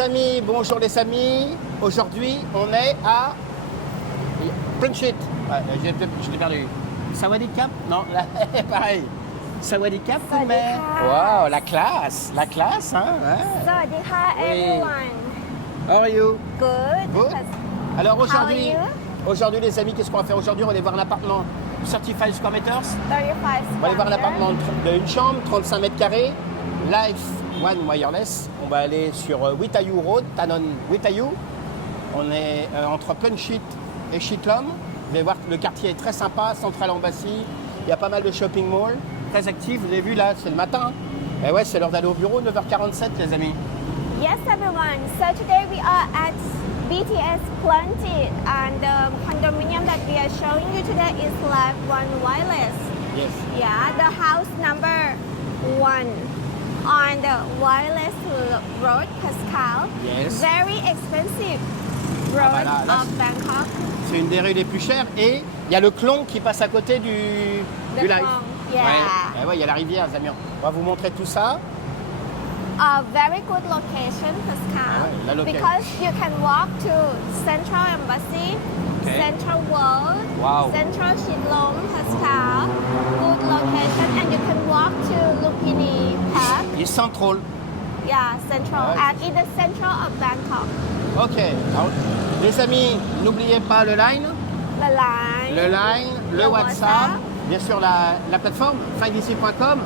les amis, bonjour les amis. Aujourd'hui, on est à Planchette. Je l'ai perdu. Sawadee-Cap? Non, là, pareil. Sawadee-Cap, mais. Wow, la classe, hein? Ouais. สวัสดีค่ะ Oui. everyone. How are you? Good. Good. Alors aujourd'hui, How are aujourd'hui les amis, qu'est-ce qu'on va faire aujourd'hui? On va aller voir un appartement Certified Square Meters. 35 On va aller voir un square appartement d'une chambre, 35 mètres carrés, Life One Wireless. On va aller sur Witayu Road, Tanon Witayu. On est entre Planchette et Chitlom. Vous allez voir que le quartier est très sympa, Central Embassy. Il y a pas mal de shopping malls, très actifs. Vous avez vu là, c'est le matin. Et ouais, c'est l'heure d'aller au bureau, 9h47 les amis. Yes, everyone. So today we are at BTS Planchette, and the condominium that we are showing you today is Life One Wireless. Yes. Yeah, the house number 1 on the Wireless Road, Pascal. Yes. Very expensive road là, of Bangkok. C'est une des rues les plus chères et il y a le Klong qui passe à côté du The Life. Klong, yeah. Ouais. Et ouais, il y a la rivière, les amis. On va vous montrer tout ça. A very good location, Pascal, la location. because you can walk to Central Embassy, Okay. Central World, Wow. Central Chitlom, Pascal. Good location, and you can walk to Lumpini Park. Il est central. Yeah, Central, Ouais. and in the central of Bangkok. Ok. Alors, les amis, n'oubliez pas le line, The line, le Le WhatsApp, WhatsApp. bien sûr la plateforme findici.com.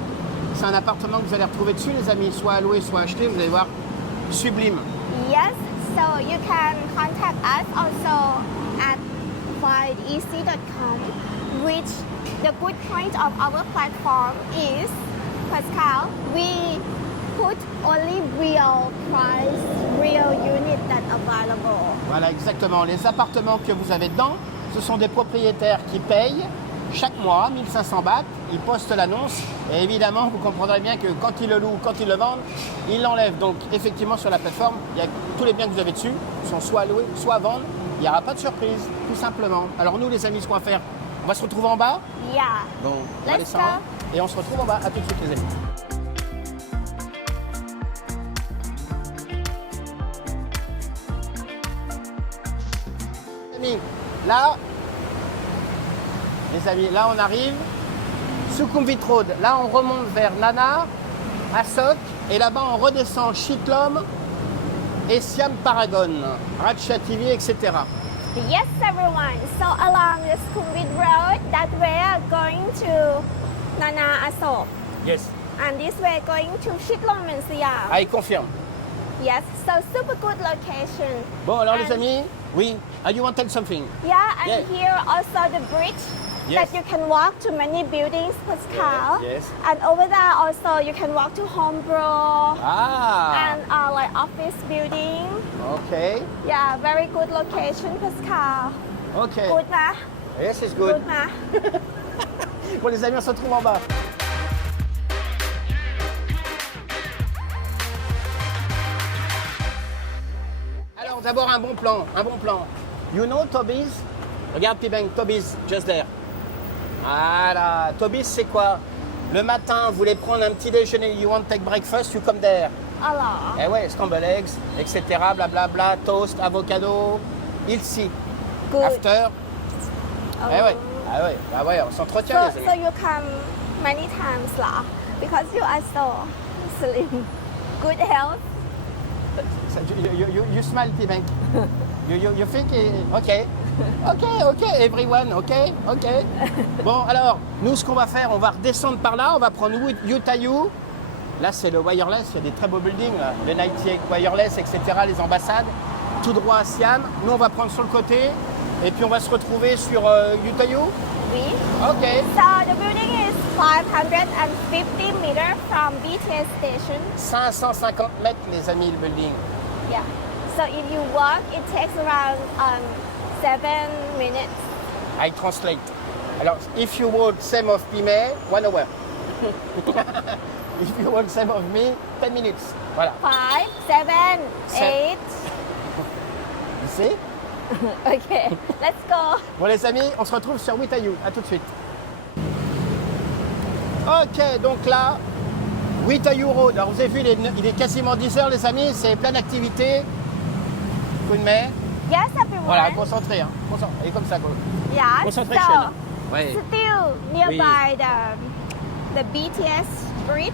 C'est un appartement que vous allez retrouver dessus, les amis, soit à louer, soit acheté. Vous allez voir, sublime. Yes, so you can contact us also at findeasy.com, which the good point of our platform is, Pascal, we put only real price, real unit that available. Voilà, exactement. Les appartements que vous avez dedans, ce sont des propriétaires qui payent chaque mois 1500 bahts. Ils postent l'annonce et évidemment, vous comprendrez bien que quand ils le louent, quand ils le vendent, ils l'enlèvent. Donc, effectivement, sur la plateforme, il y a tous les biens que vous avez dessus sont soit à louer, soit à vendre. Il n'y aura pas de surprise, tout simplement. Alors, nous, les amis, ce qu'on va faire, on va se retrouver en bas. Yeah. Bon, on va Let's descendre go. et on se retrouve en bas. À tout de suite, les amis. Là, les amis, là on arrive, Sukhumvit Road. Là on remonte vers Nana, Asok, et là-bas on redescend Chitlom et Siam Paragon, Ratchathini, etc. Yes, everyone. So along the Sukhumvit Road, that way going to Nana Asok, Yes. and this way going to Chitlom and Siam. Ah, il confirme. Yes, so super good location. Bon, alors les And- amis, oui, you want to tell something? Yeah, and Yeah. here also the bridge Yes. that you can walk to many buildings, Pascal. Yes. And over there also you can walk to Homebro Ah, and like office building. ok, Yeah, very good location, Pascal. ok. Good na? Yes, it's good. Good na? Bon les amis, on se retrouve en bas. Alors d'abord un bon plan, un bon plan. You know Toby's? Regarde Pibeng, Toby's, just there. Voilà, Toby's c'est quoi? Le matin, vous voulez prendre un petit déjeuner, you want to take breakfast, you come there. Alors. Eh ouais, scrambled eggs, etc. Blablabla, toast, avocado, ici. Good. After. Oh. Eh ouais, ah ouais, on s'entretient So, les so amis. you come many times lah, because you are so slim. Good health. You smile, Pibeng. You think, ok. Ok, everyone, ok. Bon, alors, nous, ce qu'on va faire, on va redescendre par là, on va prendre Witayu. Là, c'est le wireless, il y a des très beaux buildings, là. Le 98 wireless, etc., les ambassades. Tout droit à Siam. Nous, on va prendre sur le côté, et puis on va se retrouver sur Witayu. Oui. Ok. So the building is 550 meters from BTS station. 550 mètres, les amis, le building. Yeah. So if you walk, it takes around 7 minutes. I translate. Alors, if you want same of Pime, 1 hour. If you want same of me, 10 minutes. Voilà. 5, 7, 8. You see? Okay, let's go. Bon les amis, on se retrouve sur Witayu. À tout de suite. Ok, donc là, Witayu Road. Alors vous avez vu, il est quasiment 10 heures les amis, c'est plein d'activités. Kunmei. Yes, everyone. Voilà, concentré. Hein. Et comme ça. Yeah, Concentration. so Hein. Ouais. still nearby the BTS bridge,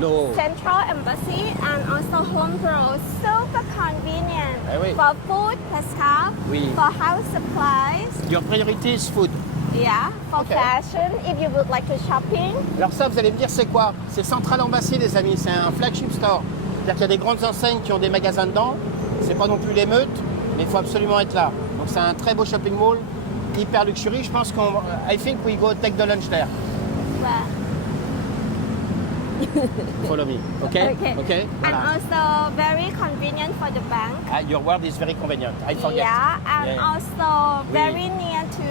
No. Central Embassy, and also Home Pro. Super convenient Eh oui. for food, Pascal, Oui. for house supplies, Your priority is food. yeah, for Okay. fashion, if you would like to shopping. Alors ça, vous allez me dire, c'est quoi? C'est Central Embassy, les amis. C'est un flagship store. C'est-à-dire qu'il y a des grandes enseignes qui ont des magasins dedans. C'est pas non plus l'émeute, mais il faut absolument être là. Donc c'est un très beau shopping mall, hyper luxury. Je pense qu'on... I think we go take the lunch there. Well, Follow me. Okay? okay. Okay? And Voilà. also very convenient for the bank. Ah, your word is very convenient. I forget. Yeah, and Yeah. also Oui. very near to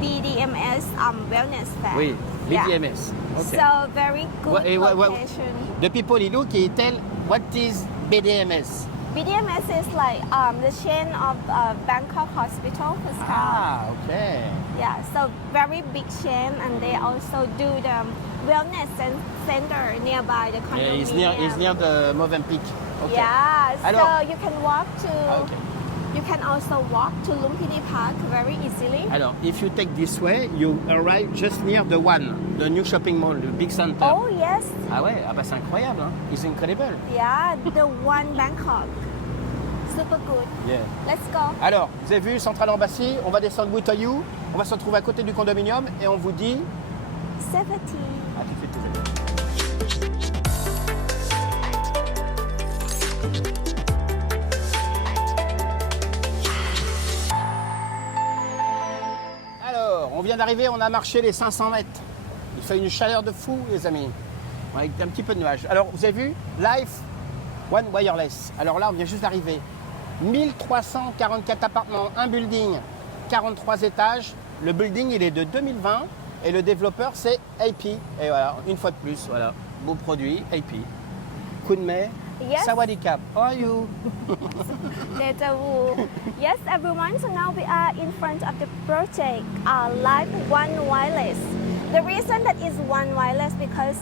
BDMS wellness fair. Oui, Yeah. BDMS. Okay. So very good What- location. The people in look, he tell what is BDMS. BDMS is like the chain of Bangkok hospital, Pascal. Ah, okay. Yeah, so very big chain, and they also do the wellness center nearby the Yeah, condominium. he's near the Movenpick. Okay. Yeah, so Alors- you can walk to. Ah, okay. You can also walk to Lumpini Park very easily. Alors, if you take this way, you arrive just near the one, the new shopping mall, the big center. Oh yes, Ah ouais, ah bah c'est incroyable, hein. It's incredible. yeah, the one Bangkok. Super good. Yeah. Let's go. Alors, vous avez vu Central Embassy, on va descendre Witayu, on va se retrouver à côté du condominium et on vous dit 70. à tout de suite, les amis. Alors, on vient d'arriver, on a marché les 500 mètres. Il fait une chaleur de fou, les amis. Avec un petit peu de nuages. Alors, vous avez vu Life One Wireless. Alors là, on vient juste d'arriver. 1344 appartements, un building, 43 étages. Le building, il est de 2020 et le développeur, c'est AP. Et voilà, une fois de plus, voilà, beau produit, AP. Kunmei, Yes. Sawadee-Kap. How are you? Deja vu. Yes, everyone. So now we are in front of the project, Live One Wireless. The reason that is One Wireless because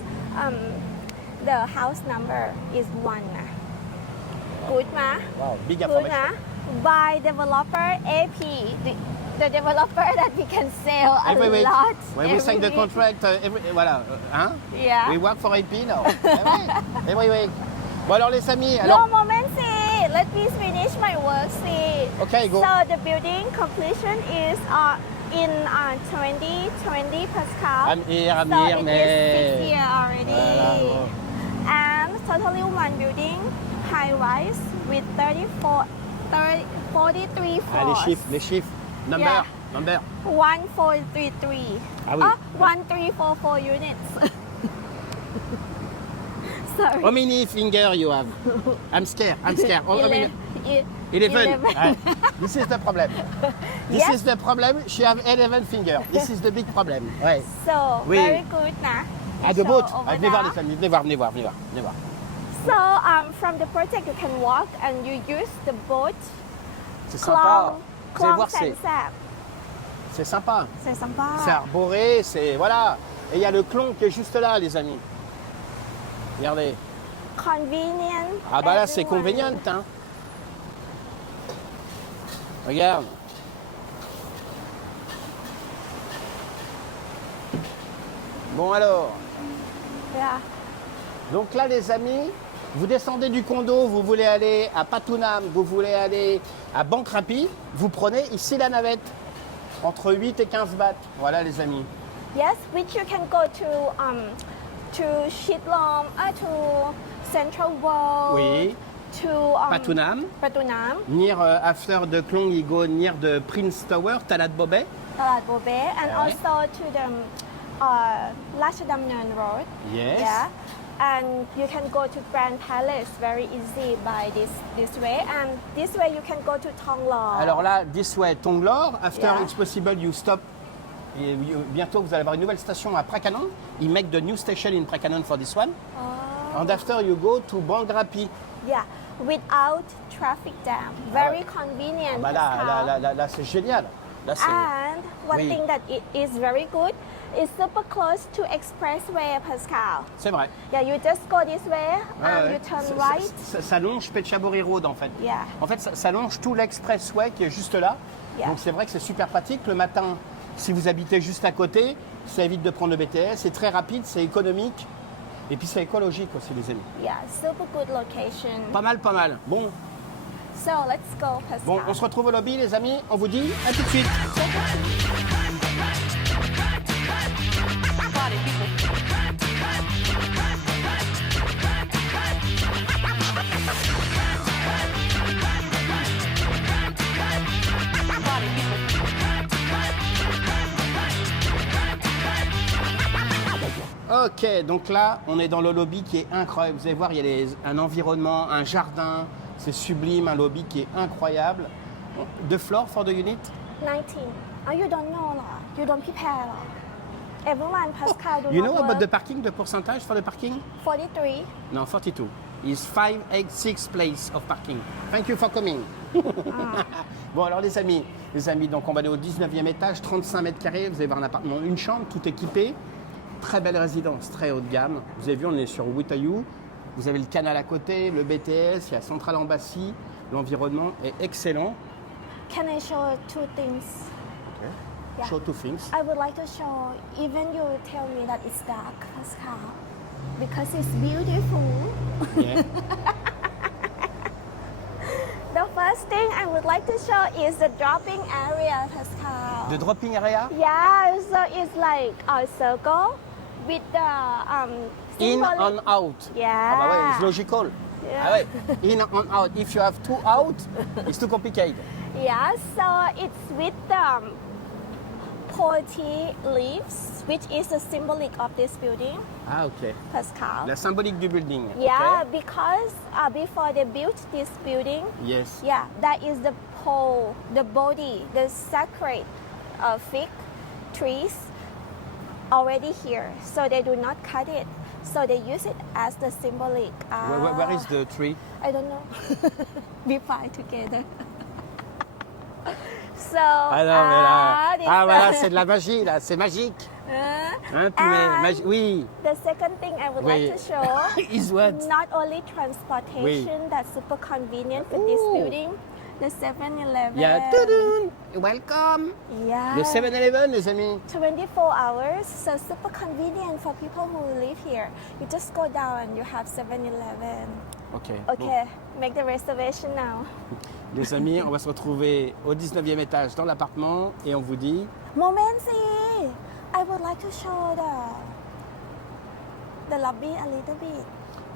the house number is one. Good, ma? Wow, big Good, information. ma? By developer AP, the developer that we can sell a Wait. lot. When we sign the every- contract, voilà, hein? Yeah. We work for AP now. Oui. Bon alors les amis, alors, No moment, see. Let me finish my work, see. Okay, go. So the building completion is in 2020 Pascal. I'm here, so it is mais... 6 years already. Voilà, bon. And totally one building, high rise with 43 Ah, floors. les chiffres. Number, Yeah. number. 1433. Ah oui. 1344 units. Sorry. How many finger you have? I'm scared. How many? 11. 11. Ah, this is the problem. This Yes. is the problem. She have 11 fingers. This is the big problem. Ouais. So Oui. very good, nah. Ah, the So boat. over Ah, venez voir there. les amis. Venez voir. So from the project you can walk and you use the boat. C'est sympa. Vous allez Klong voir, Sansap. c'est sympa. C'est sympa. C'est arboré, c'est... Voilà. Et il y a le clon qui est juste là, les amis. Regardez. Convenient. Ah bah là, c'est everyone. convenient, hein. Regarde. Bon alors, Yeah. donc là les amis, vous descendez du condo, vous voulez aller à Patunam, vous voulez aller à Banque Rapide, vous prenez ici la navette, entre 8 et 15 bahts. Voilà les amis. Yes, which you can go to Shitlong, to Central World. Oui. To Patunam, Patunam, near after the Klong, you go near the Prince Tower, Talat Bobe. Talat Bobe, and Ouais. also to the Ratchadamnern Road. Yes. Yeah. And you can go to Grand Palace very easy by this way. And this way you can go to Thonglor. Alors là, this way, Tonglor. After Yeah. it's possible, you stop. Et bientôt, vous allez avoir une nouvelle station à Prakanon. You make the new station in Prakanon for this one. Oh. And after, you go to Bangrapi. Yeah, without traffic jam. Very convenient. Bah Pascal. là, c'est génial. Là, c'est... And one Oui. thing that it is very good, It's super close to Expressway, Pascal. C'est vrai. Yeah, you just go this way Ouais, and ouais. you turn Ça- right. Ça longe Pechaburi Road en fait. Yeah. En fait, ça longe tout l'expressway qui est juste là. Yeah. Donc c'est vrai que c'est super pratique. Le matin, si vous habitez juste à côté, ça évite de prendre le BTS. C'est très rapide, c'est économique. Et puis c'est écologique aussi, les amis. Yeah, super good location. Pas mal, pas mal. Bon, So let's go, Pascal. bon, on se retrouve au lobby, les amis. On vous dit à tout de suite. Ok, donc là, on est dans le lobby qui est incroyable. Vous allez voir, il y a un environnement, un jardin. C'est sublime, un lobby qui est incroyable. The floor for the unit? 19. Oh, you don't know, lah. You don't prepare, lah. Everyone, Pascal, do You not know work. about the parking, the percentage for the parking? 43. No, 42. It's 5, 8, 6 place of parking. Thank you for coming. Bon, alors les amis, donc on va aller au 19e étage, 35 mètres carrés. Vous allez voir un appartement, une chambre, tout équipé. Très belle résidence, très haut de gamme. Vous avez vu, on est sur Wutayu. Vous avez le canal à côté, le BTS, il y a Central Embassy. L'environnement est excellent. Can I show two things? Yeah. Show two things. I would like to show, even you tell me that it's dark, Pascal, because it's beautiful. Yeah. The first thing I would like to show is the dropping area, Pascal. The dropping area? Yeah, so it's like a circle with the In symbolic- and out. Yeah. Ah bah ouais, it's logical. Yeah. Ah ouais, in and out. If you have two out, it's too complicated. Yeah, so it's with the poetry leaves, which is the symbolic of this building, Ah ok. Pascal. La symbolique du building. Yeah, ok. because before they built this building, Yes. yeah, that is the pole, the body, the sacred fig trees already here. So they do not cut it. So they use it as the symbolic. Where is the tree? I don't know. We find together. So, Ah non, mais là. this- Ah voilà, c'est de la magie là, c'est magique. Hein, tu mets and magie. Oui. the second thing I would Oui. like to show Is what? not only transportation that's super convenient for this Ooh. building, the 7-Eleven. Yeah. Toudoun. Welcome. Yeah. Le 7-Eleven, les amis. 24 hours, so super convenient for people who live here. You just go down and you have 7-Eleven. Ok. Okay, make the reservation now. Bon, les amis, on va se retrouver au 19e étage dans l'appartement et on vous dit. Momency, I would like to show the lobby a little bit.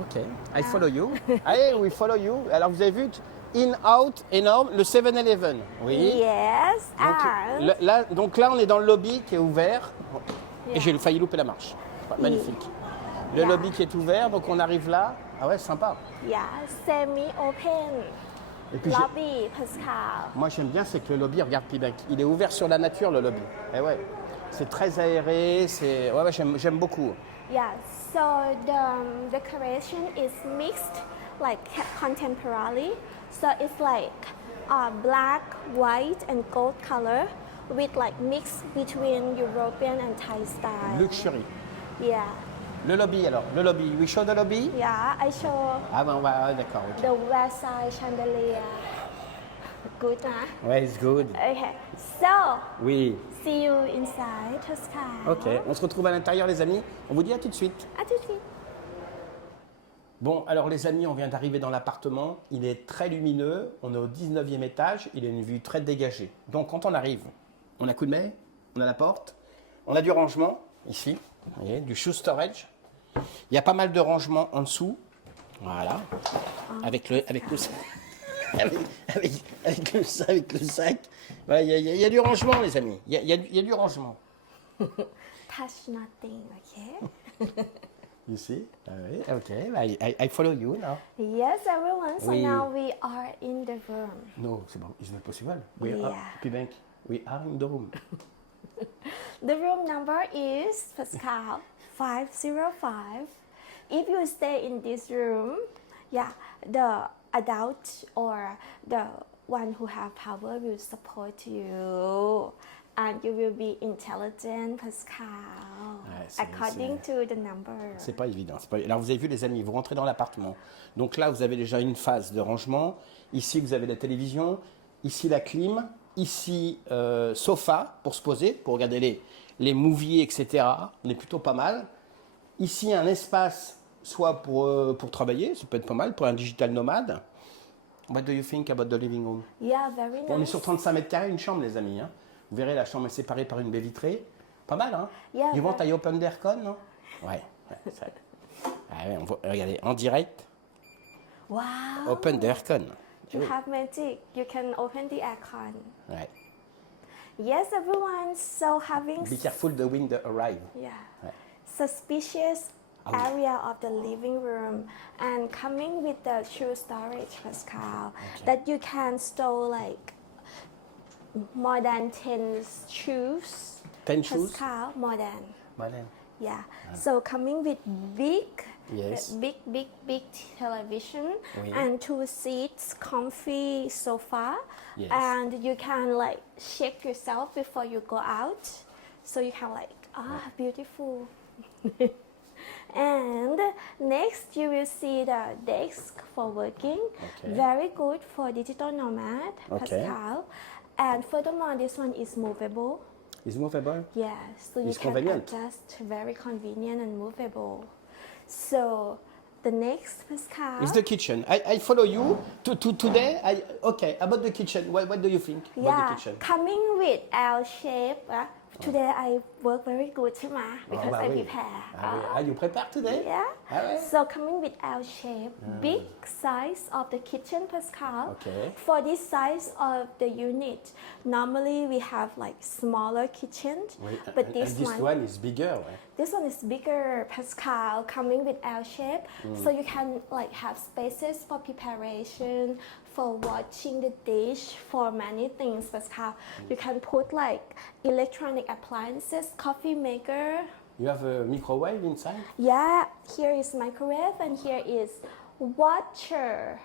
Ok. I follow you. Allez, we follow you. Alors vous avez vu, in, out, énorme, le 7-Eleven. Oui. Yes, and Donc là, on est dans le lobby qui est ouvert. Et Yeah. j'ai failli louper la marche. Magnifique. Le Yeah. lobby qui est ouvert, donc on arrive là. Ah ouais, sympa. yeah, semi-open Et puis lobby, Pascal. moi j'aime bien, c'est que le lobby, regarde Pibec, il est ouvert sur la nature, le lobby. Et ouais, c'est très aéré, c'est... Ouais, j'aime beaucoup. Yeah, so the decoration is mixed, like contemporary. So it's like black, white, and gold color with like mix between European and Thai style. Luxury. Yeah, Le lobby alors, le lobby. We show the lobby? yeah. I show Ah ben on va, d'accord. ok. the Versailles chandelier. Good, huh? Ouais, it's good. Okay, so Oui. see you inside, Pascal. Ok, on se retrouve à l'intérieur les amis. On vous dit à tout de suite. À tout de suite. Bon, alors les amis, on vient d'arriver dans l'appartement. Il est très lumineux. On est au 19e étage. Il a une vue très dégagée. Donc, quand on arrive, on a coup de main, on a la porte, on a du rangement ici, vous voyez, du shoe storage. Il y a pas mal de rangements en dessous. Voilà. Avec le sac. avec le sac. Voilà, il y a du rangement, les amis. Il y a du rangement. Touch nothing, okay? You see? Ah oui, ok. I follow you now. Yes, everyone. So Oui. now we are in the room. No, c'est bon. It's not possible. We are, Yeah. Pibank, we are in the room. The room number is Pascal 505. If you stay in this room, yeah, the adult or the one who have power will support you. and you will be intelligent, Pascal, according to the number. C'est pas évident. Alors vous avez vu les amis, vous rentrez dans l'appartement. Donc là vous avez déjà une phase de rangement. Ici vous avez la télévision, ici la clim, ici sofa pour se poser, pour regarder les movies, etc. On est plutôt pas mal. Ici un espace soit pour travailler, ça peut être pas mal, pour un digital nomade. What do you think about the living room? Yeah, very nice. On est sur 35 mètres carrés, une chambre les amis. Hein. Vous verrez la chambre est séparée par une baie vitrée. Pas mal hein? Yeah, You want I open the aircon, non? Ouais. Ça... Ah ouais, regardez, en direct. Wow. Open the aircon. You have magic. You can open the aircon. Ouais. Yes, everyone. So having Be careful the wind arrive. yeah, Ouais. suspicious area of the living room and coming with the shoe storage, Pascal, that you can store like more than 10 shoes. 10 shoes? Pascal, more than. Voilà. Yeah. So coming with big, Yes. big television Oui. and 2 seats, comfy sofa, Yes. and you can like check yourself before you go out. So you can like beautiful. And next you will see the desk for working. Okay. Very good for digital nomad, Okay. Pascal. And furthermore, this one is movable. Is movable? Yes, so you It's can convenient. adjust, very convenient and movable. So the next, Pascal. It's the kitchen. I follow you to today. Okay, about the kitchen. What do you think about Yeah, the kitchen? coming with L shape. Today I work very good, ใช่ไหม? Because bah I oui. prepare. Ah, you prepare today? Yeah. Ah ouais? So coming with L shape, big size of the kitchen, Pascal. Okay. For this size of the unit, normally we have like smaller kitchens, Oui, but and this this one is bigger. Ouais. This one is bigger, Pascal, coming with L shape, so you can like have spaces for preparation, for watching the dish, for many things, Pascal. You can put like electronic appliances, coffee maker. You have a microwave inside? Yeah, here is microwave and here is watcher.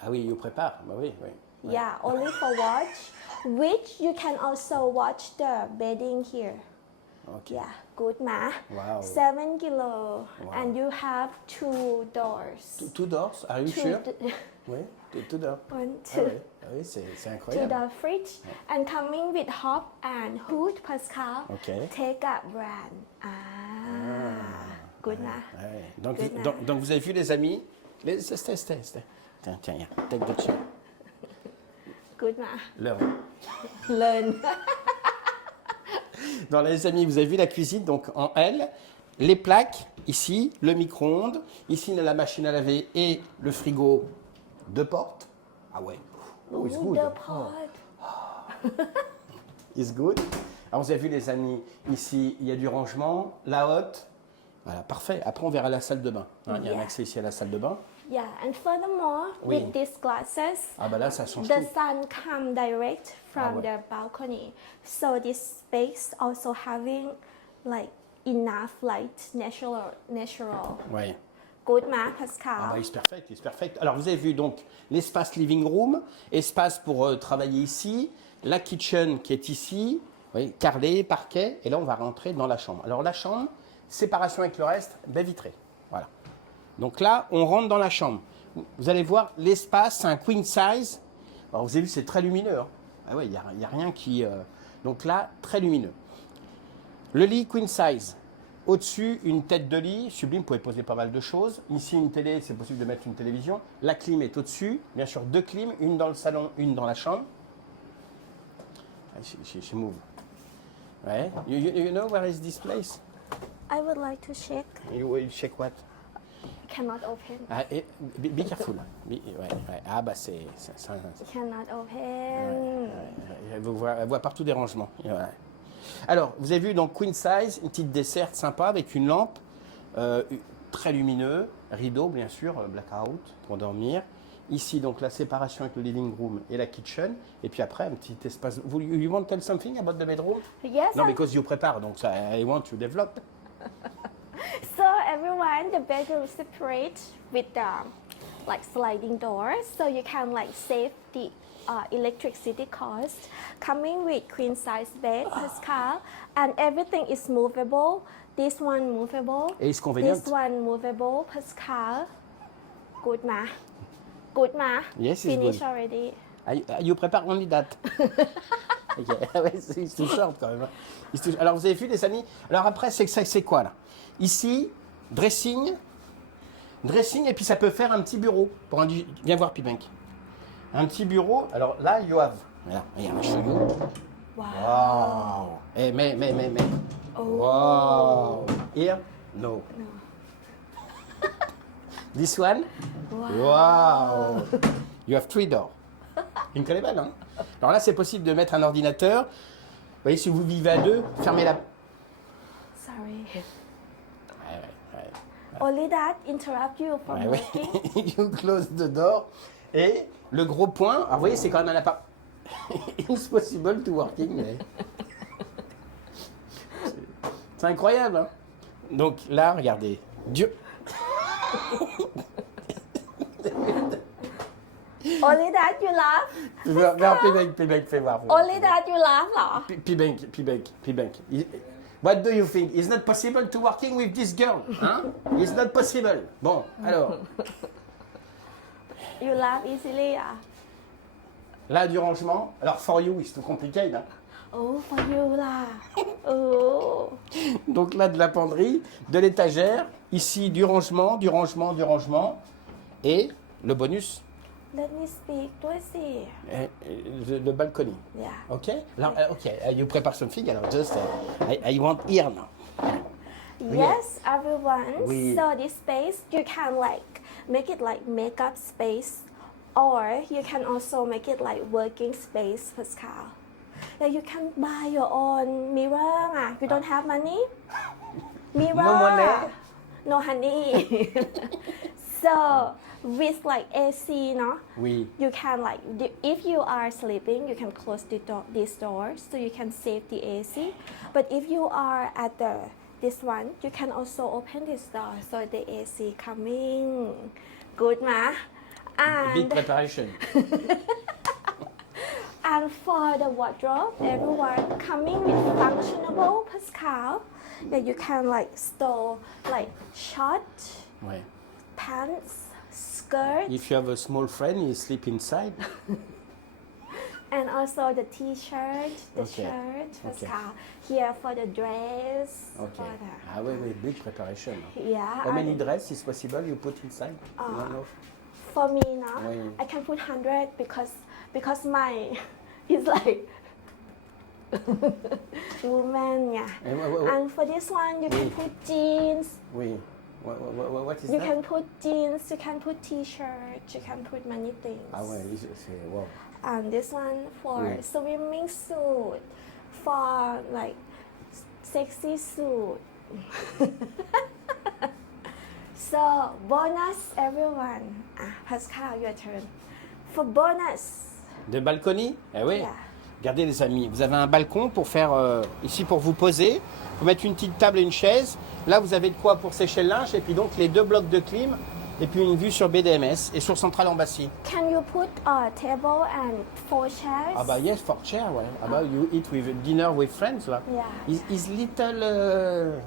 Ah oui, you prepare. Bah oui, oui. Ouais. Yeah, only for watch, which you can also watch the bedding here. Okay. Yeah, good ma. Wow. 7 kilo. Wow. And you have 2 doors. Two doors? Are you Two sure? d- Oui, two doors. One, Ah two. oui, ah oui c'est To incroyable. the fridge. And coming with hob and hood, Pascal. Okay. Take a brand. Good ma. Ouais. Donc, Good night. donc vous avez vu les amis? Stay. Tiens, yeah. Take the chair. Good ma. L'heure. Learn. Donc les amis, vous avez vu la cuisine, donc en L, les plaques, ici, le micro-ondes, ici la machine à laver et le frigo de porte. Ah ouais. Oh, it's good. The pot. It's good. Alors vous avez vu les amis, ici il y a du rangement, la hotte. Voilà, parfait. Après on verra la salle de bain. Hein, il y a un Yeah. accès ici à la salle de bain. Yeah, and furthermore, Oui. with these glasses, Ah bah là ça change the tout. sun come direct from ouais. the balcony. So this space also having like enough light, natural. Ouais. Good ma, Ah Pascal. bah, it's perfect. Alors vous avez vu donc l'espace living room, espace pour travailler ici, la kitchen qui est ici, oui, carrelé, parquet, et là on va rentrer dans la chambre. Alors la chambre, séparation avec le reste, baie vitrée. Voilà. Donc là, on rentre dans la chambre. Vous allez voir l'espace, c'est un queen size. Alors vous avez vu, c'est très lumineux. Hein. Ah ouais, il n'y a rien qui... Donc là, très lumineux. Le lit queen size. Au-dessus, une tête de lit, sublime, vous pouvez poser pas mal de choses. Ici, une télé, c'est possible de mettre une télévision. La clim est au-dessus. Bien sûr, 2 clims, une dans le salon, une dans la chambre. She move. Ouais. You know where is this place? I would like to check. You check what? Cannot open. Ah, be careful. Ouais. Ah bah c'est... Cannot open. Elle voit partout des rangements. Voilà. Alors, vous avez vu donc queen size, une petite desserte sympa avec une lampe, très lumineux, rideau bien sûr, blackout pour dormir. Ici donc la séparation avec le living room et la kitchen. Et puis après un petit espace. You want to tell something about the bedroom? Yes. Non, because you prepare, donc ça, I want to develop. So everyone, the bedroom separate with the like sliding doors, so you can like save the electricity cost. Coming with queen size bed, Pascal, and everything is movable. This one movable. Et it's convenient. This one movable, Pascal. Good ma. Good ma. Yes, it's Finish good. already. You prepare only that. Ok. Ouais, il se touche short quand même. Alors vous avez vu les amis. Alors après c'est quoi là? Ici dressing et puis ça peut faire un petit bureau pour viens voir Pibank. Un petit bureau. Alors là you have. Voilà. Regarde, je show you. Wow. Wow. Eh, mais. Oh. Wow. Here? No. This one? Wow. You have 3 doors. Incroyable, hein? Alors là, c'est possible de mettre un ordinateur. Vous voyez, si vous vivez à 2, fermez la... Sorry. Ouais. Only that interrupt you from Ouais, ouais. working. You close the door. Et le gros point, alors vous voyez, c'est quand même un appart. It's possible to working, mais... C'est incroyable, hein? Donc là, regardez. Dieu... Only that you laugh. Vers Pibank, fais voir. Only that you laugh เหรอ Pibank. What do you think? It's not possible to working with this girl, hein? It's not possible. Bon, alors, You laugh easily อ่ะ là, du rangement. Alors, for you, it's too complicated, hein? Oh for you ล่ะ Oh. Donc là, de la penderie, de l'étagère. Ici, du rangement. Et le bonus, Let me speak ด้วยสิ le balcony. Yeah. OK? Alors, OK, you prepare something. Alors, just, I want here now. Yes, everyone. Oui. So this space, you can like make it like makeup space, or you can also make it like working space, Pascal. Yeah, you can buy your own mirror. You don't have money? Mirror. No money. No honey. So with like AC, no? Oui. You can like, if you are sleeping, you can close this door so you can save the AC. But if you are at this one, you can also open this door so the AC coming. Good, ma? Big preparation. And for the wardrobe, everyone coming with functionable Pascal that you can like store like short Ouais. pants, skirt, If you have a small friend, you sleep inside. and also the t-shirt, the Okay. shirt, Okay. Pascal. Here for the dress. OK. For the, Ah oui, big preparation. yeah. How many and dress is possible you put inside? You don't know? for me now, Oui. I can put 100 because my is like woman, yeah. And for this one, you can Oui. put jeans. Oui. What is You that? can put jeans, you can put t-shirt, you can put many things. Ah ouais, c'est... Wow. And this one for Oui. swimming suit, for like sexy suit. So bonus everyone. Pascal, your turn. For bonus. De balcony? Eh oui. Yeah. Regardez les amis, vous avez un balcon pour faire, ici pour vous poser. Vous mettre une petite table et une chaise. Là, vous avez de quoi pour sécher le linge. Et puis donc, les 2 blocs de clim. Et puis une vue sur BDMS et sur Centrale Embassy. Can you put a table and 4 chairs? Ah bah yes, for chair, ouais. Ah bah you eat with dinner with friends, là. Yeah. Is little...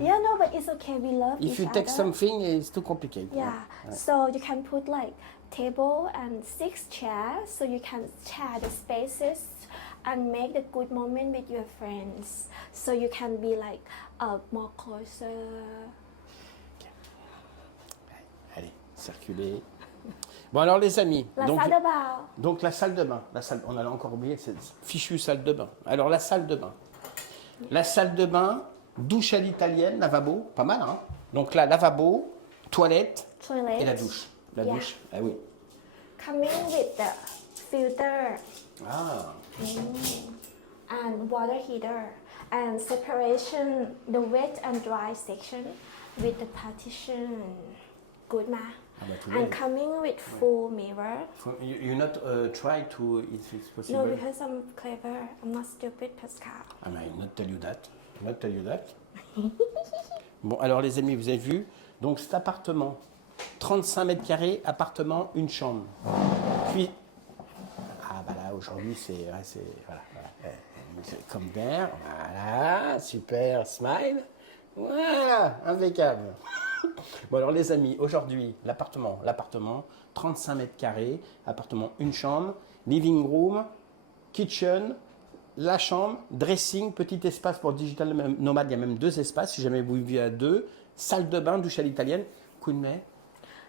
Yeah, no, but it's okay. We love if each you take other. something, it's too complicated. Yeah. So you can put like table and 6 chairs, so you can share the spaces and make the good moment with your friends. So you can be like more closer. Allez, circuler. Bon alors les amis, La donc, salle de bain. donc la salle de bain. On a encore oublié cette fichue salle de bain. Alors la salle de bain. La salle de bain, douche à l'italienne, lavabo, pas mal hein. Donc là, lavabo, toilette Toilet. et la douche. La Yeah. douche, ah oui. Coming with the filter Ah, and water heater and separation the wet and dry section with the partition. Good, ma? ah bah, tout le And monde. coming with full mirror. You not try to, if it's possible. No, because I'm clever. I'm not stupid, Pascal. I might not tell you that. Not tell you that. Bon, alors les amis, vous avez vu, donc cet appartement, 35 mètres carrés, appartement, une chambre. Puis, ah bah là aujourd'hui c'est voilà, c'est comme d'air, voilà, super, smile, voilà, impeccable. Bon alors les amis, aujourd'hui l'appartement, 35 mètres carrés, appartement, une chambre, living room, kitchen, la chambre, dressing, petit espace pour digital nomade, il y a même 2 espaces si jamais vous vivez à 2, salle de bain, douche à l'italienne, Kunme.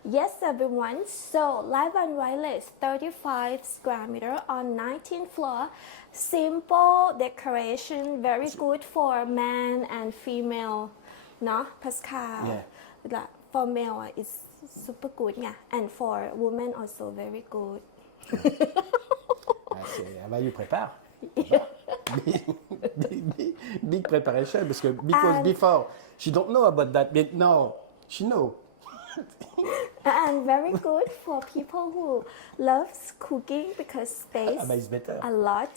Yes, everyone. So, Live and Wireless, 35 square meter on 19th floor. Simple decoration, very good for man and female. No, Pascal? Yeah. Like, for male, it's super good, yeah. And for women also very good. Ah bah, you prépare. Big preparation, parce que because before she don't know about that, but now she know. And very good for people who loves cooking because space It's better. a lot.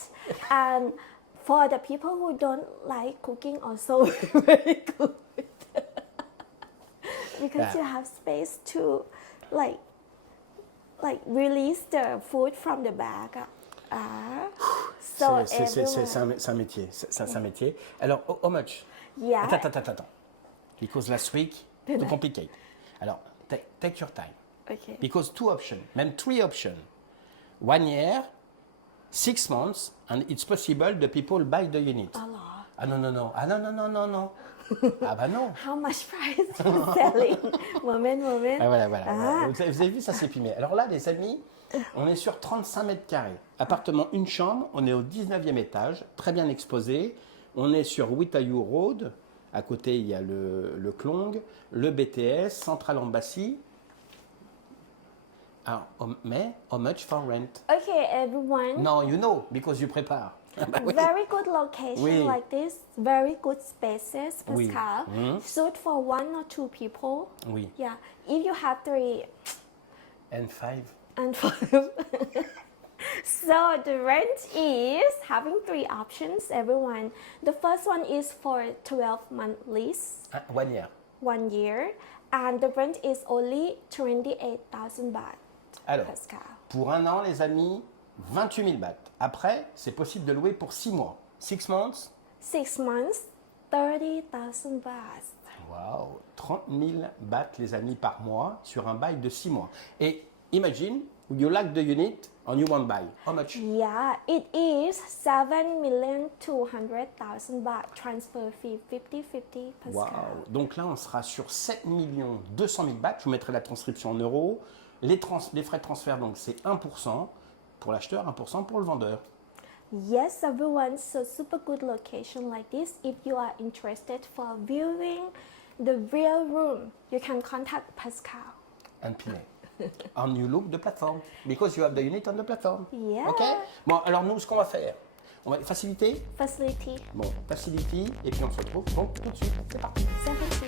And for the people who don't like cooking also very good. Because you have space to like release the food from the bag. So C'est un métier. C'est un métier. Alors, how much? Yeah. Attends. Because last week, too complicated. Alors, take your time. Okay. Because 2 options, même 3 options. 1 year, 6 months, and it's possible the people buy the unit. Alors. Ah non. Ah bah non. How much price for selling? Moment. Ah, voilà. Vous avez vu, ça s'est pimé. Alors là, les amis, on est sur 35 mètres carrés. Appartement, une chambre. On est au 19e étage, très bien exposé. On est sur Witayu Road. À côté, il y a le Klong, le BTS, Central Embassy. Alors, mais, how much for rent? Okay, everyone. No, you know, because you prepare. Bah oui. Very good location Oui. like this. Very good spaces, Oui. Pascal. Suit for 1 or 2 people. Oui. Yeah. If you have 3 And 5. and 5. So the rent is having 3 options, everyone. The first one is for 12-month lease, 1 year. 1 year, and the rent is only 28,000 baht. Alors, Pascal. pour 1 an, les amis, 28 000 bahts. Après, c'est possible de louer pour 6 mois. 6 months. 6 months, 30,000 baht. Wow, 30 000 bahts, les amis, par mois sur un bail de 6 mois. Et imagine, you like the unit and you want buy. How much? Yeah, it is 7,200,000 baht. Transfer fee 50-50, Pascal. Wow. Donc là, on sera sur 7 200 000 bahts. Je vous mettrai la transcription en euros. Les frais de transfert, donc c'est 1% pour l'acheteur, 1% pour le vendeur. Yes, everyone. So super good location like this. If you are interested for viewing the real room, you can contact Pascal. And Pinet. And you look the platform because you have the unit on the platform. Yeah. Ok. Bon, alors nous, ce qu'on va faire, on va faciliter. Facility. Bon, facility, et puis on se retrouve donc tout de suite. C'est parti. Sympathy.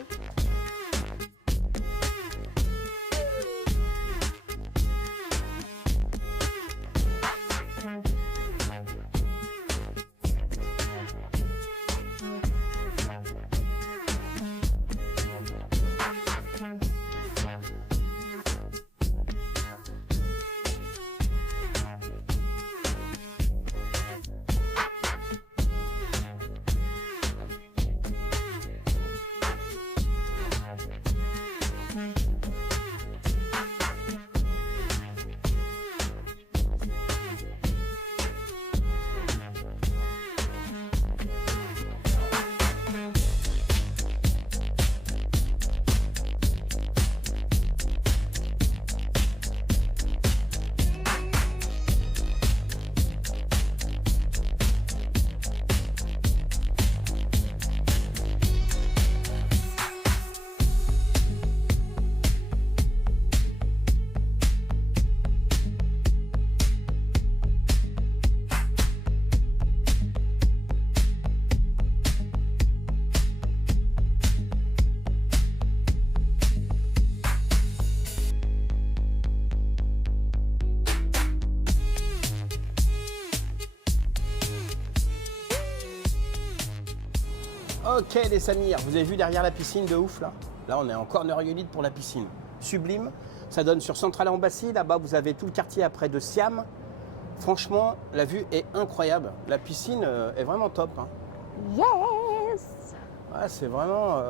Ok les Samir, vous avez vu derrière la piscine de ouf là? Là on est en corner unit pour la piscine. Sublime. Ça donne sur Central Embassy. Là-bas, vous avez tout le quartier après de Siam. Franchement, la vue est incroyable. La piscine est vraiment top, hein. Yes. Ouais, c'est vraiment...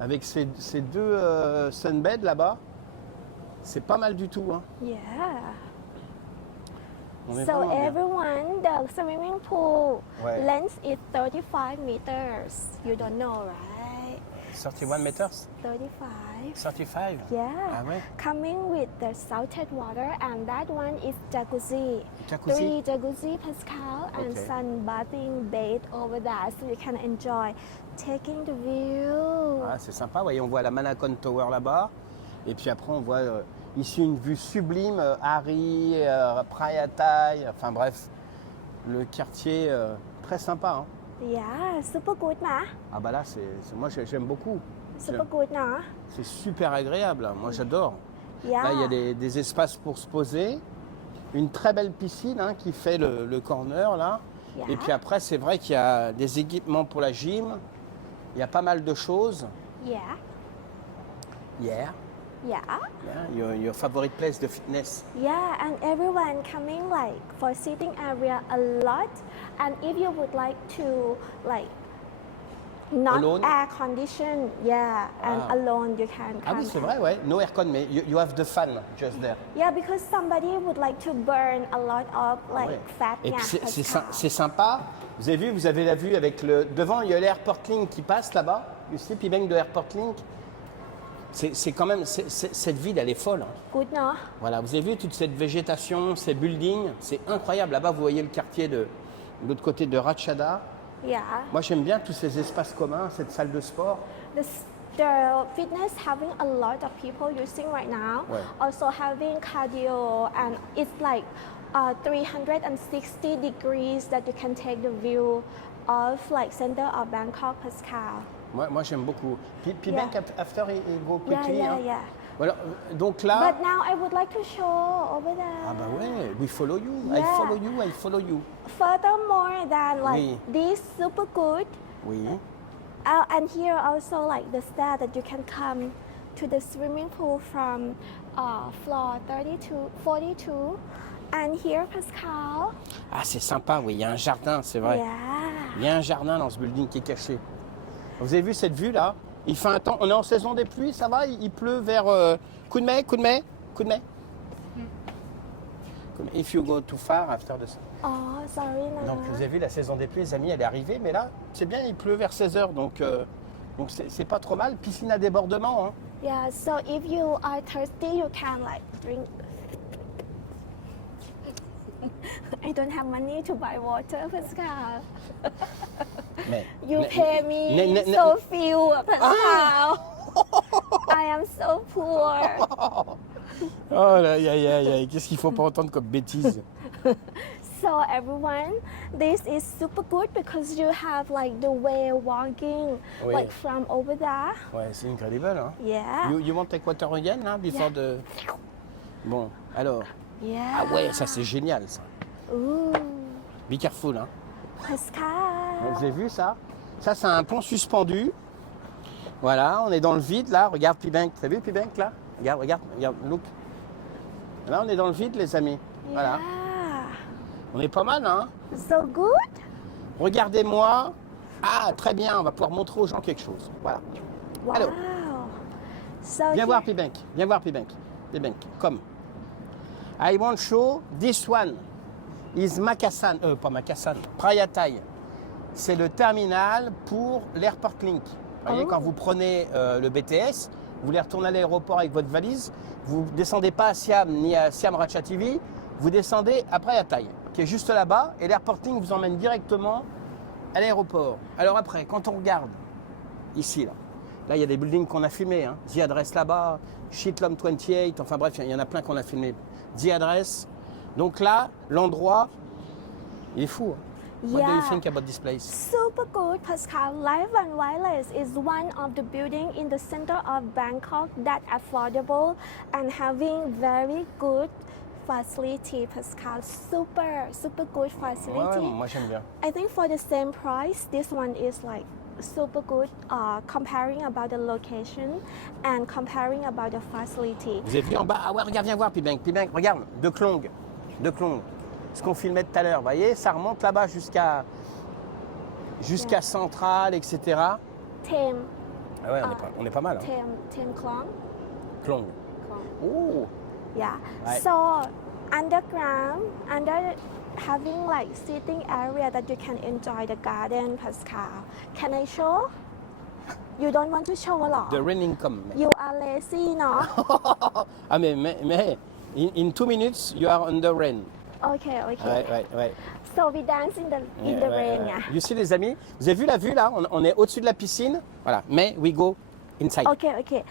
avec ces deux sunbeds là-bas, c'est pas mal du tout, hein. Yeah. On est So vraiment bien. everyone, the swimming pool Ouais. length is 35 meters. You don't know, right? 31 meters? 35. 35? Yeah. Ah ouais? Coming with the salted water, and that one is jacuzzi. Jacuzzi? 3 jacuzzi, Pascal, and Okay. sunbathing bed over there, so you can enjoy taking the view. Ah, c'est sympa, voyez, on voit la Manakon Tower là-bas. Et puis après, on voit ici une vue sublime, Hari, Praia Thai, enfin bref, le quartier très sympa, hein. Yeah, super good, ma. Ah bah là, moi j'aime beaucoup. Super good, na. C'est super agréable, hein. Moi j'adore. Yeah. Là, il y a des espaces pour se poser, une très belle piscine, hein, qui fait le corner là. Yeah. Et puis après, c'est vrai qu'il y a des équipements pour la gym, il y a pas mal de choses. Yeah. Yeah, Yeah. yeah. Your favorite place de fitness. Yeah, and everyone coming like for sitting area a lot. And if you would like to like not Alone? air condition, yeah, and Ah. alone you can Ah oui, come c'est and- vrai, ouais. No aircon, mais you have the fan just there. Yeah, because somebody would like to burn a lot of like Ouais. fat. Et yeah, puis c'est Pascal. c'est sympa. Vous avez vu, vous avez la vue avec le devant, il y a l'Airport Link qui passe là-bas. You see, Pibeng de Airport Link. C'est quand même cette ville, elle est folle, hein. Good, no? Voilà, vous avez vu toute cette végétation, ces buildings, c'est incroyable. Là-bas, vous voyez le quartier de l'autre côté de Ratchada. Yeah. Moi, j'aime bien tous ces espaces communs, cette salle de sport. The fitness having a lot of people using right now. Ouais. Also having cardio, and it's like 360 degrees that you can take the view of like center of Bangkok, Pascal. Moi j'aime beaucoup. Pibeng, Yeah. after he go Yeah, quickly. yeah, hein. yeah. Voilà, donc là, But now I would like to show over there. ah bah ouais, we follow you, I Yeah. follow you, I follow you. Furthermore than like Oui. this super good. Oui. And here also like the stair that you can come to the swimming pool from floor 32, 42. And here, Pascal. Ah, c'est sympa, oui, il y a un jardin, c'est vrai. Yeah. Il y a un jardin dans ce building qui est caché. Vous avez vu cette vue là? Il fait un temps, on est en saison des pluies, ça va? Il pleut vers coup de mai, coup de mai, coup de mai. If you go too far after the... Oh, sorry, Nana. Donc vous avez vu la saison des pluies, les amis, elle est arrivée, mais là, c'est bien, il pleut vers 16h, donc c'est pas trop mal. Piscine à débordement, hein. Yeah, so if you are thirsty, you can like drink. I don't have money to buy water, Pascal. Mais, You pay me ne- so few, Pascal. I am so poor. Oh là, aïe, qu'est-ce qu'il faut pas entendre comme bêtise? So everyone, this is super good because you have like the way walking Oui. like from over there. Ouais, c'est incredible, hein. Yeah. You want take water again, hein, before the... Bon, alors... Yeah. Ah ouais, ça c'est génial, ça. Ooh, Be careful, hein. Pascal. Vous avez vu ça? Ça, c'est un pont suspendu. Voilà, on est dans le vide, là. Regarde Pibeng. T'as vu Pibeng, là? Regarde, look. Là, on est dans le vide, les amis. Voilà. Yeah. On est pas mal, hein? So good. Regardez-moi. Ah, très bien, on va pouvoir montrer aux gens quelque chose. Voilà. Wow. Alors. So Viens here- voir Pibeng. Viens voir Pibeng. Pibeng, come. I want to show this one. Is Makassar. Pas Makassar. Praia Thai. C'est le terminal pour l'Airport Link. Vous voyez, Oh. quand vous prenez le BTS, vous voulez retourner à l'aéroport avec votre valise, vous ne descendez pas à Siam ni à Siam Ratchathani, vous descendez à Praia Thai, qui est juste là-bas, et l'Airport Link vous emmène directement à l'aéroport. Alors après, quand on regarde ici, là il y a des buildings qu'on a filmés, hein. The Address là-bas, Shitlom 28, enfin bref, il y en a plein qu'on a filmés. The Address. Donc là, l'endroit, il est fou, hein. What do you Yeah. think about this place? Super good, Pascal. Live and Wireless is one of the building in the center of Bangkok that affordable and having very good facility, Pascal. Super good Ouais, facility. moi j'aime bien. I think for the same price, this one is like super good comparing about the location and comparing about the facility. Vous avez vu en bas? Ah ouais, regarde, viens voir, Pibeng, regarde, de Klong. Ce qu'on filmait tout à l'heure, vous voyez, ça remonte là-bas jusqu'à Centrale, etc. Tem, Ah ouais, on est pas mal. Hein. Tem Klong. Klong. Oh, Yeah. Right. So underground, having like sitting area that you can enjoy the garden, Pascal. Can I show? You don't want to show a lot. the raining come. You are lazy, no? Ah mais in 2 minutes, you are under rain. Okay. Ouais. So we dance in the rain, yeah. You see les amis, vous avez vu la vue là, on est au-dessus de la piscine, voilà, mais we go inside. Okay,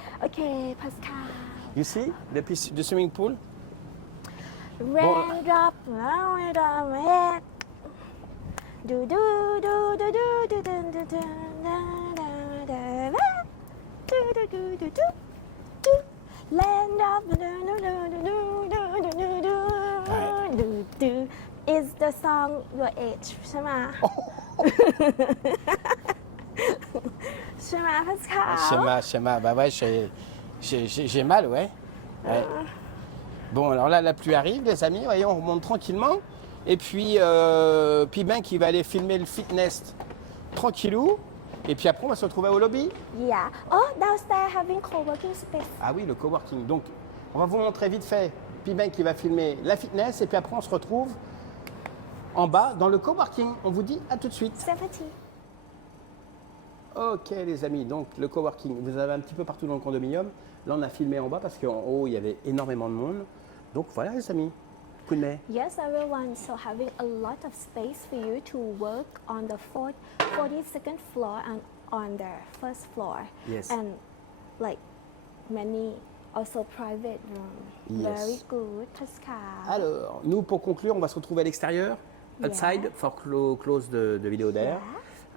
Pascal. You see the swimming pool? Raindrop, raindrop, head. Do do do do do do do do do do do do do. Raindrop, do do do do do do do do. Is the song your age, ใช่ไหม ใช่ไหม Pascal? Schéma, bah ouais, j'ai mal, ouais. Bon, alors là, la pluie arrive, les amis, voyez, on remonte tranquillement. Et puis, Pibeng qui va aller filmer le fitness tranquillou. Et puis après, on va se retrouver au lobby. Yeah. Oh, downstairs having co-working space. Ah oui, le coworking. Donc, on va vous montrer vite fait Pibeng qui va filmer la fitness. Et puis après, on se retrouve en bas dans le coworking. On vous dit à tout de suite. 70. Ok les amis, donc le coworking, vous avez un petit peu partout dans le condominium. Là on a filmé en bas parce qu'en haut il y avait énormément de monde. Donc voilà les amis, coup de main. Yes, everyone. So having a lot of space for you to work on the 42nd floor and on the first floor. Yes. And like many also private room. Yes. Very good, Pascal. Alors, nous pour conclure, on va se retrouver à l'extérieur, outside Yeah. for close the video there.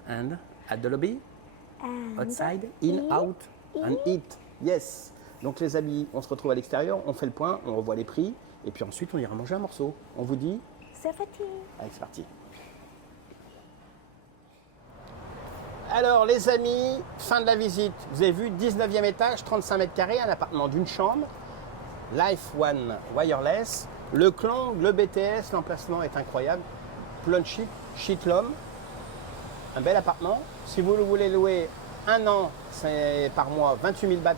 And at the lobby, And outside, in, out, and eat. Yes. Donc les amis, on se retrouve à l'extérieur, on fait le point, on revoit les prix. Et puis ensuite, on ira manger un morceau. On vous dit, 70. allez c'est parti. Alors les amis, fin de la visite. Vous avez vu, 19e étage, 35 mètres carrés, un appartement d'une chambre. Life One Wireless. Le Klong, le BTS, l'emplacement est incroyable. Plunshit, Shitlom. Un bel appartement. Si vous le voulez louer un an, c'est par mois 28 000 bahts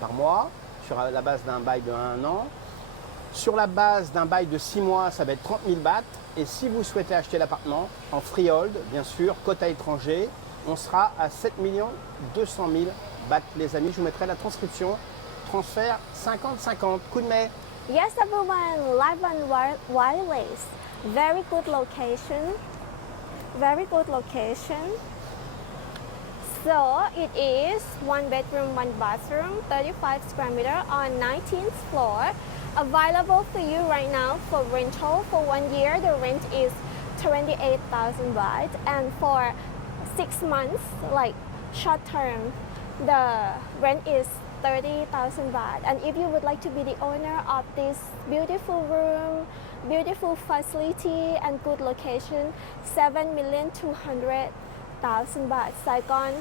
par mois, sur la base d'un bail de 1 an. Sur la base d'un bail de 6 mois, ça va être 30 000 bahts. Et si vous souhaitez acheter l'appartement en freehold, bien sûr, quota étranger, on sera à 7 200 000 bahts. Les amis, je vous mettrai la transcription. Transfert 50-50. Coup de main. Yes, everyone. Live on wireless. Very good location. Very good location. So it is 1 bedroom, 1 bathroom, 35 square meter on 19th floor. Available for you right now for rental. For 1 year, the rent is 28,000 baht, and for 6 months, like short term, the rent is 30,000 baht. And if you would like to be the owner of this beautiful room, beautiful facility and good location, 7,200,000 baht. Saigon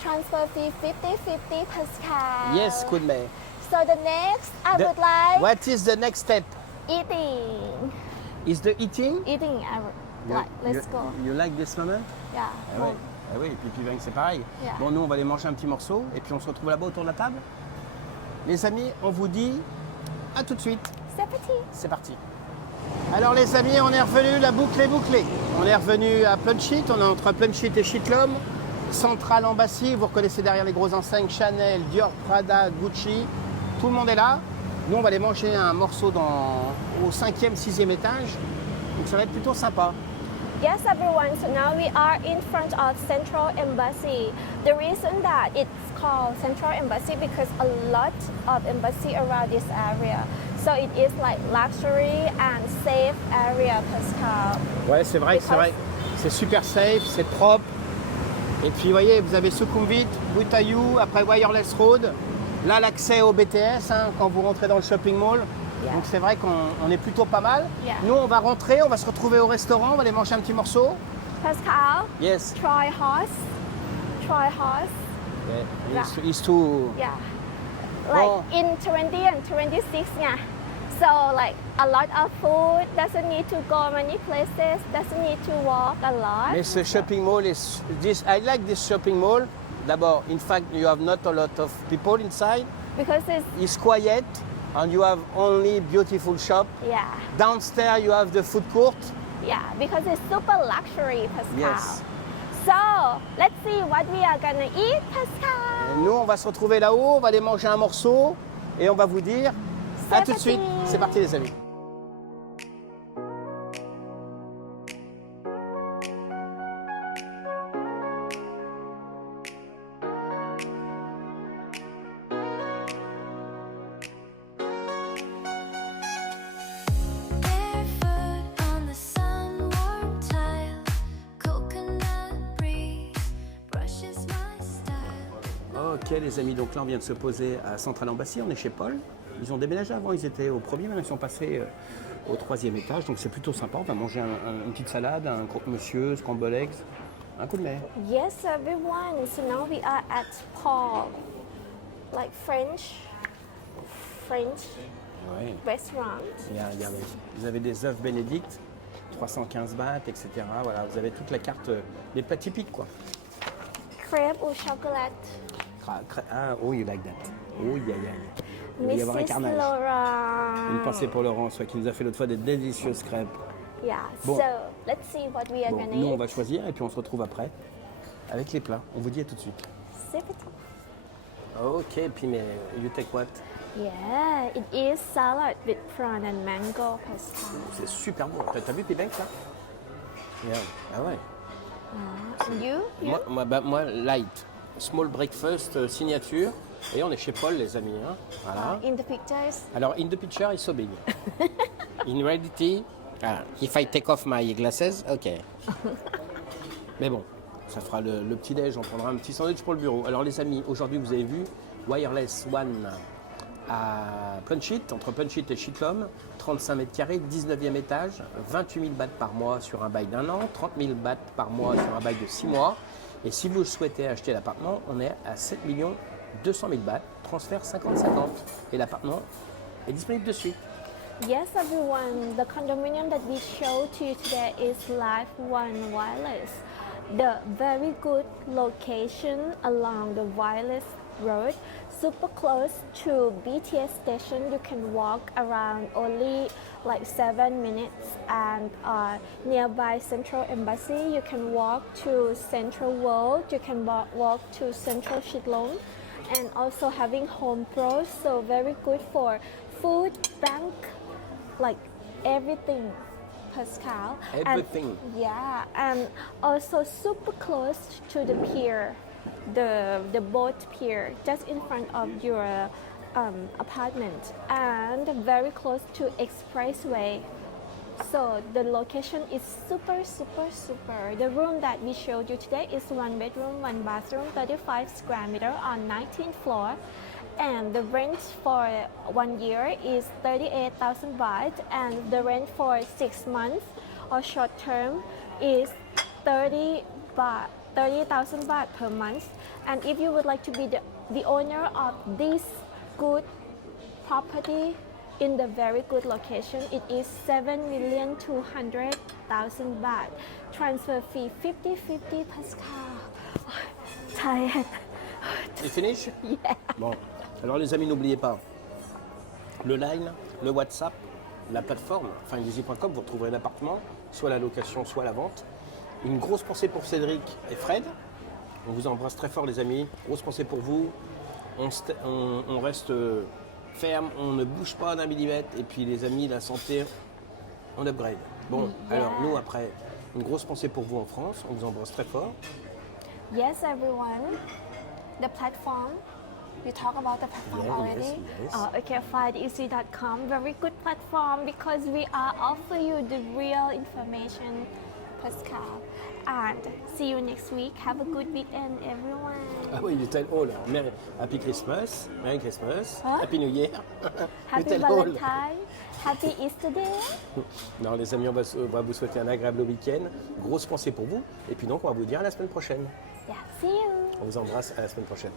transfer fee 50-50 Pascal. Yes, coup de main. So the next, I would like What is the next step? eating. Is the eating? Eating, let's go. You like this moment? Yeah. Ah ouais. Ah oui, et puis Pibeng, c'est pareil. Yeah. Bon, nous, on va aller manger un petit morceau et puis on se retrouve là-bas autour de la table. Les amis, on vous dit à tout de suite. C'est petit. C'est parti. Alors les amis, on est revenu, la boucle est bouclée. On est revenu à Plunshit, on est entre Plunshit et Shitlom. Central Embassy, vous reconnaissez derrière les grosses enseignes Chanel, Dior, Prada, Gucci. Tout le monde est là. Nous, on va aller manger un morceau au 5e, 6e étage. Donc ça va être plutôt sympa. Yes, everyone. So now we are in front of Central Embassy. The reason that it's called Central Embassy because a lot of embassy around this area. So it is like luxury and safe area, Pascal. Ouais, c'est vrai, c'est vrai. C'est super safe, c'est propre. Et puis, vous voyez, vous avez Sukhumvit, Butayou, après Wireless Road. Là, l'accès au BTS, hein, quand vous rentrez dans le shopping mall. Yeah. Donc, c'est vrai qu'on est plutôt pas mal. Yeah. Nous, on va rentrer, on va se retrouver au restaurant, on va aller manger un petit morceau. Pascal, Yes. try horse. Troy horse. It's too... Yeah. Like Oh. in 20 and 26, yeah. So like a lot of food, doesn't need to go many places, doesn't need to walk a lot. Mais ce shopping mall is... I like this shopping mall. D'abord, in fact, you have not a lot of people inside. Because It's quiet and you have only beautiful shop. yeah, Downstairs, you have the food court. yeah, because it's super luxury, Pascal. Yes. So let's see what we are gonna eat, Pascal. Nous, on va se retrouver là-haut, on va aller manger un morceau et on va vous dire à C'est tout de suite. parti. C'est parti les amis. Barefoot on the sun-warmed tile, coconut breeze brushes my style. Ok les amis, donc là on vient de se poser à Central Embassy, on est chez Paul. Ils ont déménagé avant, ils étaient au premier, maintenant ils sont passés au troisième étage, donc c'est plutôt sympa. On va manger une petite salade, un croque-monsieur, scramble eggs, un coup de lait. Yes, everyone. So now we are at Paul, like French Ouais. restaurant. Vous avez des œufs bénédicts, 315 bahts, etc. Voilà, vous avez toute la carte des plats typiques quoi. Crêpe ou chocolat. Ah, oh, you like that. Oh, yeah. Il va y avoir un Mrs. carnage. Laurent. Une pensée pour Laurence, qui nous a fait l'autre fois des délicieuses crêpes. Yeah. Bon. So let's see what we are Bon, gonna nous on eat. va choisir et puis on se retrouve après avec les plats. On vous dit à tout de suite. C'est parti. Ok, puis mais you take what? Yeah, it is salad with prawn and mango, Pascal. C'est super bon. T'as vu Pibank là? Yeah. Ah ouais. And you? Moi, light. Small breakfast signature. Et on est chez Paul les amis. Hein. Voilà. In the pictures. Alors, in the picture, it's so big. In reality, if I take off my glasses, ok. Mais bon, ça fera le petit-déj, on prendra un petit sandwich pour le bureau. Alors les amis, aujourd'hui vous avez vu Wireless One à Plunchit, entre Plunchit et Chitlom, 35 mètres carrés, 19e étage, 28 000 bahts par mois sur un bail d'1 an, 30 000 bahts par mois sur un bail de 6 mois. Et si vous souhaitez acheter l'appartement, on est à 7 200 000 bahts, transfert 50-50. Et l'appartement est disponible de suite. Yes, everyone. The condominium that we show to you today is Life One Wireless. The very good location along the Wireless Road, super close to BTS station. You can walk around only like 7 minutes, and nearby Central Embassy. You can walk to Central World. You can walk to Central Chitlong, and also having Home Pro, so very good for food, bank, like everything, Pascal. Everything. And, yeah, and also super close to the pier, the boat pier, just in front of your apartment, and very close to expressway. So the location is super. The room that we showed you today is 1 bedroom, 1 bathroom, 35 square meter on 19th floor. And the rent for 1 year is 38,000 baht, and the rent for 6 months or short term is 30,000 baht per month. And if you would like to be the owner of this good property in the very good location, it is 7,200,000 baht. Transfer fee 50-50, Pascal. Tired. You finish? Yeah. Bon, alors les amis, n'oubliez pas le Line, le WhatsApp, la plateforme, findeasy.com, vous retrouverez l'appartement, soit la location, soit la vente. Une grosse pensée pour Cédric et Fred. On vous embrasse très fort les amis. Grosse pensée pour vous. On reste ferme, on ne bouge pas d'un millimètre. Et puis les amis, la santé, on upgrade. Bon, alors nous après, une grosse pensée pour vous en France. On vous embrasse très fort. Yes, everyone. The platform. We talk about the platform Yeah, already. yes. Okay, findeasy.com. Very good platform because we are offer you the real information, Pascal. And see you next week. Have a good weekend, everyone. Ah oui, you tell all. Happy Christmas, Merry Christmas, Hein? Happy New Year. Happy tell all. Valentine. Happy Easter Day. Non, les amis, on va vous souhaiter un agréable week-end. Grosse pensée pour vous. Et puis donc, on va vous dire à la semaine prochaine. Yeah, see you. On vous embrasse, à la semaine prochaine.